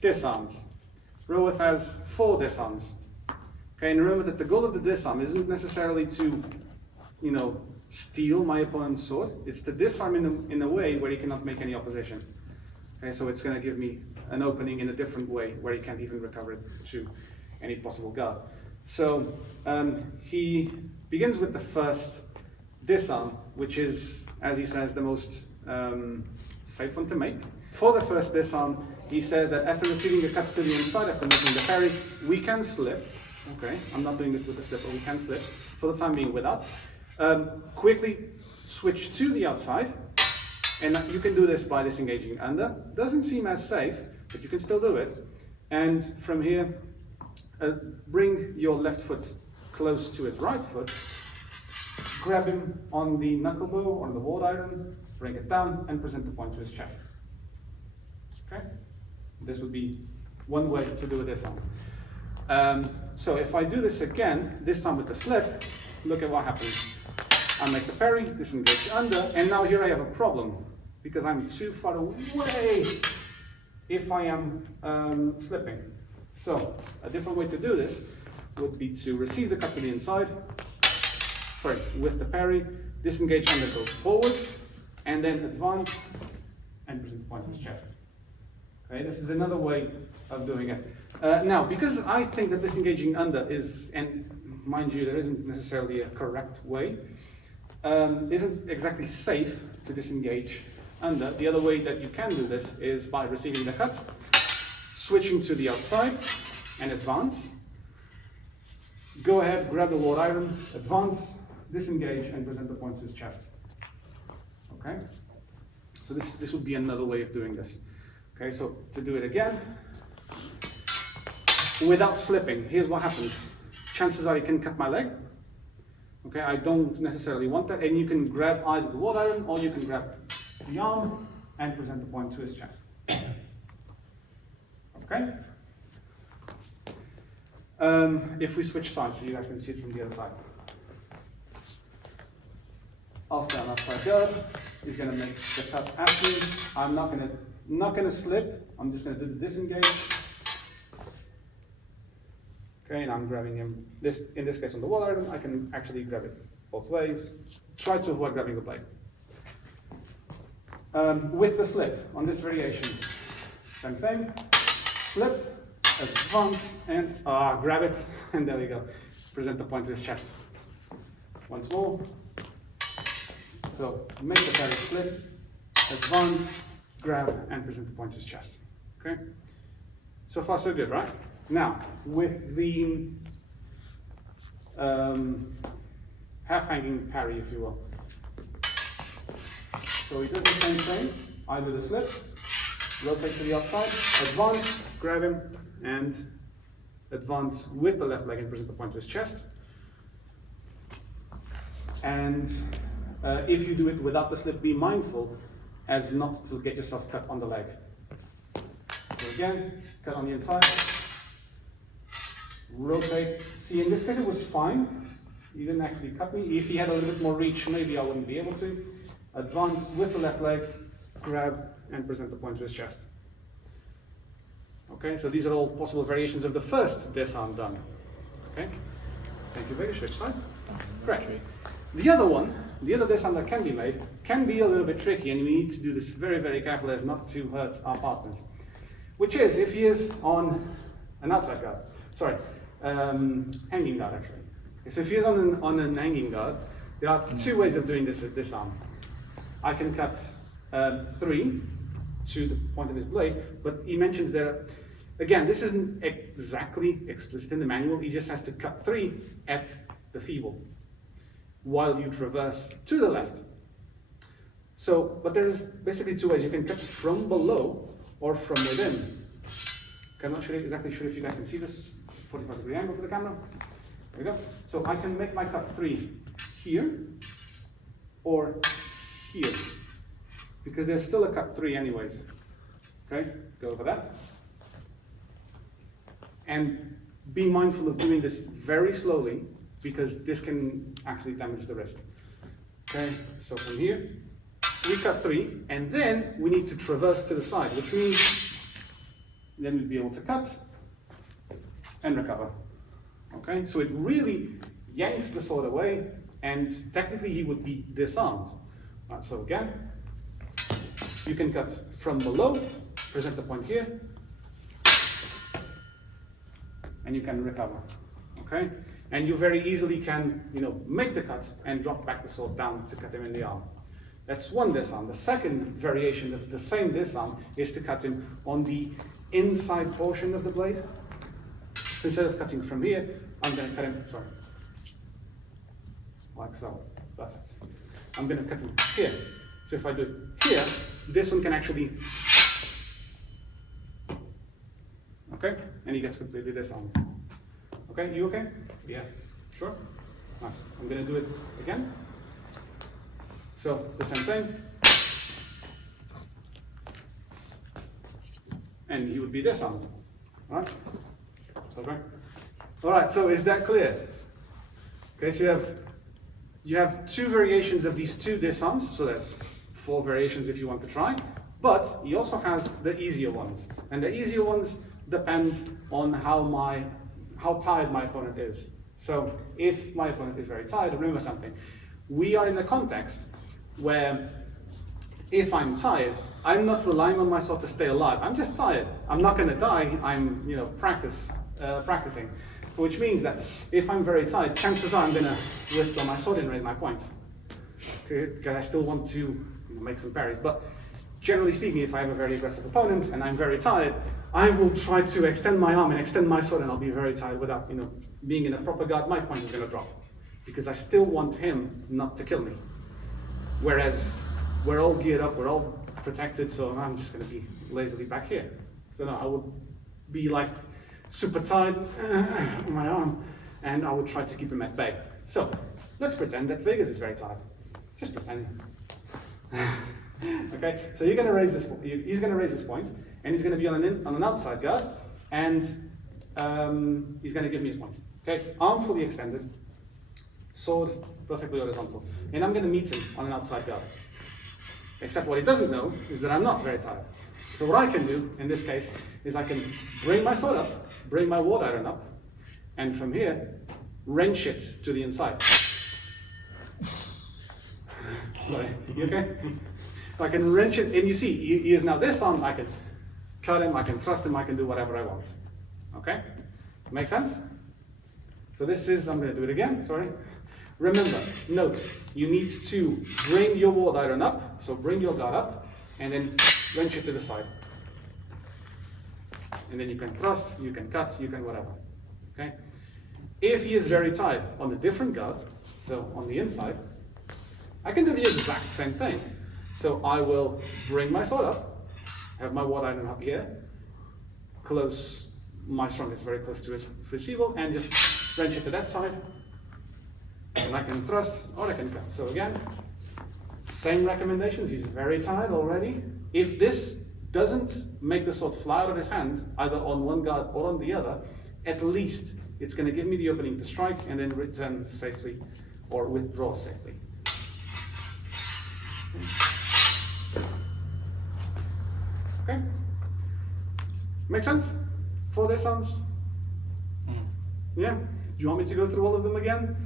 Disarms. Roworth has 4 disarms. Okay, and remember that the goal of the disarm isn't necessarily to, steal my opponent's sword. It's to disarm in a way where he cannot make any opposition. Okay, so it's going to give me an opening in a different way where he can't even recover it to any possible guard. So he begins with the first disarm, which is, as he says, the most safe one to make. For the first disarm, he says that after receiving the cuts to the inside, after making the parry, we can slip. Okay, I'm not doing it with the slip, but we can slip, for the time being without. Quickly switch to the outside, and you can do this by disengaging under. Doesn't seem as safe, but you can still do it. And from here, bring your left foot close to his right foot, grab him on the knuckle bow or on the ward iron, bring it down, and present the point to his chest. Okay? This would be one way to do a disarm. So if I do this again, this time with the slip, look at what happens. I make the parry, disengage under, and now here I have a problem, because I'm too far away if I am slipping. So a different way to do this would be to receive the cut to the inside, with the parry, disengage under, go forwards, and then advance and present the point to his chest. Okay, this is another way of doing it. Now, because I think that disengaging under is, and mind you, there isn't necessarily a correct way, isn't exactly safe to disengage under. The other way that you can do this is by receiving the cut, switching to the outside, and advance. Go ahead, grab the ward iron, advance, disengage, and present the point to his chest. Okay? So this would be another way of doing this. Okay, so to do it again, without slipping, here's what happens. Chances are you can cut my leg. Okay, I don't necessarily want that, and you can grab either the ward iron or you can grab the arm and present the point to his chest. Okay? If we switch sides so you guys can see it from the other side. I'll stand outside guard. He's going to make the cut at me. I'm not gonna slip. I'm just gonna do the disengage. Okay, and I'm grabbing him. In this case on the wall iron, I can actually grab it both ways. Try to avoid grabbing the blade. With the slip on this variation, same thing. Slip, advance, and grab it, and there we go. Present the point to his chest. Once more. So make the parry, slip, advance, grab, and present the point to his chest. Okay? So far so good, right? Now, with the half-hanging parry, if you will. So he does the same thing. I do the slip, rotate to the outside, advance, grab him, and advance with the left leg and present the point to his chest. And if you do it without the slip, be mindful as not to get yourself cut on the leg. So again, cut on the inside, rotate. See, in this case it was fine. He didn't actually cut me. If he had a little bit more reach, maybe I wouldn't be able to. Advance with the left leg, grab, and present the point to his chest. Okay, so these are all possible variations of the first disarm done. Okay, thank you very much. Switch sides. Great. The other one, the other disarm that can be made, can be a little bit tricky, and we need to do this very, very carefully as not to hurt our partners. Which is, if he is on an outside guard, hanging guard actually. Okay, so if he is on an hanging guard, there are two ways of doing this disarm. I can cut 3 to the point of his blade, but he mentions there, again, this isn't exactly explicit in the manual, he just has to cut 3 at the feeble, while you traverse to the left. So, but there's basically two ways. You can cut from below or from within. Okay, I'm not exactly sure if you guys can see this 45-degree angle to the camera. There we go. So I can make my cut 3 here or here, because there's still a cut 3 anyways. Okay, go over that. And be mindful of doing this very slowly, because this can actually damage the wrist. Okay, so from here, we cut 3, and then we need to traverse to the side, which means then we'd be able to cut and recover. Okay, so it really yanks the sword away, and technically he would be disarmed. Right, so again, you can cut from below, present the point here, and you can recover. Okay, and you very easily can, make the cut and drop back the sword down to cut him in the arm. That's one disarm. The second variation of the same disarm is to cut him on the inside portion of the blade. So instead of cutting from here, I'm going to cut him, like so. Perfect. I'm going to cut him here. So if I do it here, this one can actually, okay? And he gets completely disarmed. Okay, you okay? Yeah, sure? Nice. I'm going to do it again. So the same thing. And he would be disarmed. All right? Okay. All right, so is that clear? Okay, so you have two variations of these two disarms, so that's 4 variations if you want to try, but he also has the easier ones. And the easier ones depend on how tired my opponent is. So if my opponent is very tired, remember something. We are in a context where if I'm tired, I'm not relying on my sword to stay alive. I'm just tired. I'm not going to die. I'm, practicing. Which means that if I'm very tired, chances are I'm going to withdraw my sword and raise my point. Because I still want to make some parries. But generally speaking, if I have a very aggressive opponent and I'm very tired, I will try to extend my arm and extend my sword, and I'll be very tired without, being in a proper guard. My point is going to drop because I still want him not to kill me. Whereas we're all geared up, we're all protected, so I'm just going to be lazily back here. So no, I would be like super tired on my arm, and I would try to keep him at bay. So let's pretend that Vegas is very tired. Just pretend. Okay, so you're going to raise this. He's going to raise this point, and he's going to be on an outside guard, and he's going to give me his point. Okay, arm fully extended, sword perfectly horizontal, and I'm going to meet him on an outside guard. Except what he doesn't know is that I'm not very tired. So what I can do in this case is I can bring my sword up, bring my ward iron up, and from here wrench it to the inside. Sorry, you okay? I can wrench it, and you see, he is now disarmed. I can cut him, I can thrust him, I can do whatever I want. Okay? Make sense? So this is, I'm going to do it again, sorry. Remember, note, you need to bring your ward iron up, so bring your guard up, and then wrench it to the side. And then you can thrust, you can cut, you can whatever. Okay? If he is very tight on a different guard, so on the inside, I can do the exact same thing. So I will bring my sword up, have my ward iron up here, close my strongest very close to his feeble, and just wrench it to that side. And I can thrust or I can cut. So again, same recommendations. He's very tired already. If this doesn't make the sword fly out of his hand, either on one guard or on the other, at least it's going to give me the opening to strike and then return safely or withdraw safely. Okay? Make sense? 4 disarms? Yeah? Do you want me to go through all of them again?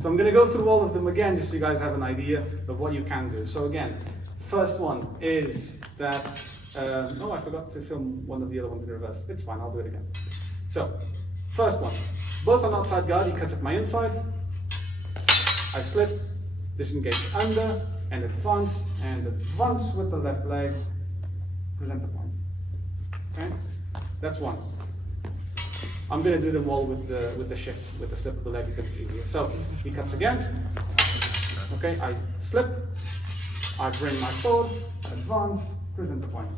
So I'm going to go through all of them again just so you guys have an idea of what you can do. So again, first one is that, oh, I forgot to film one of the other ones in reverse. It's fine, I'll do it again. So, first one, both on outside guard, he cuts at my inside. I slip, disengage under, and advance with the left leg, present the point. Okay, that's one. I'm going to do them all with the shift, with the slip of the leg, because it's easier. So he cuts again. Okay, I slip, I bring my sword, advance, present the point.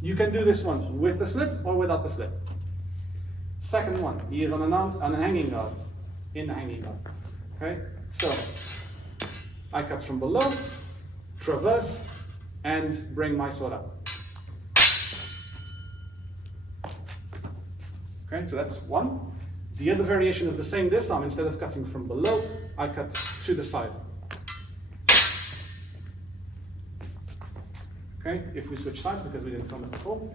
You can do this one with the slip or without the slip. Second one, he is on a hanging guard, in the hanging guard. Okay, so I cut from below, traverse, and bring my sword up. Okay, so that's one. The other variation of the same disarm, instead of cutting from below, I cut to the side. Okay, if we switch sides because we didn't film it before.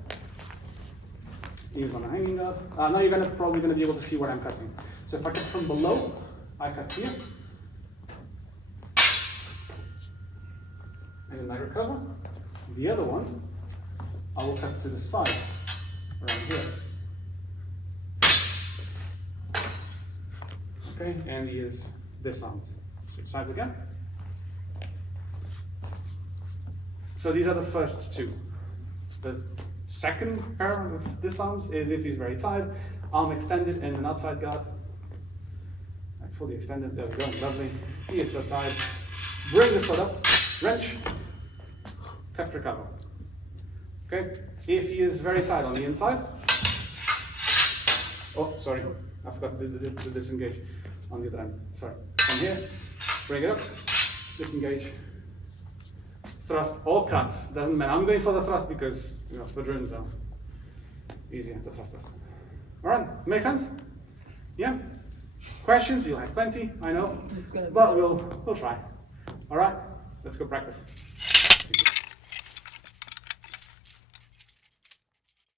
He was on a hanging guard. Now you're probably going to be able to see what I'm cutting. So if I cut from below, I cut here. And then I recover. The other one, I will cut to the side, around here. Okay, and he is disarmed. Switch sides again. So these are the first two. The second pair of disarms is if he's very tied, arm extended and an outside guard. Like fully extended, there we go, lovely. He is so tied. Bring the foot up, wrench, cut, recover. Okay, if he is very tight on the inside, oh, sorry, I forgot to disengage on the other end. Sorry, from here, bring it up, disengage, thrust or cut, doesn't matter. I'm going for the thrust because, you know, squadrons are easier to thrust. All right, make sense? Yeah? Questions? You'll have plenty, I know, but we'll try. All right, let's go practice.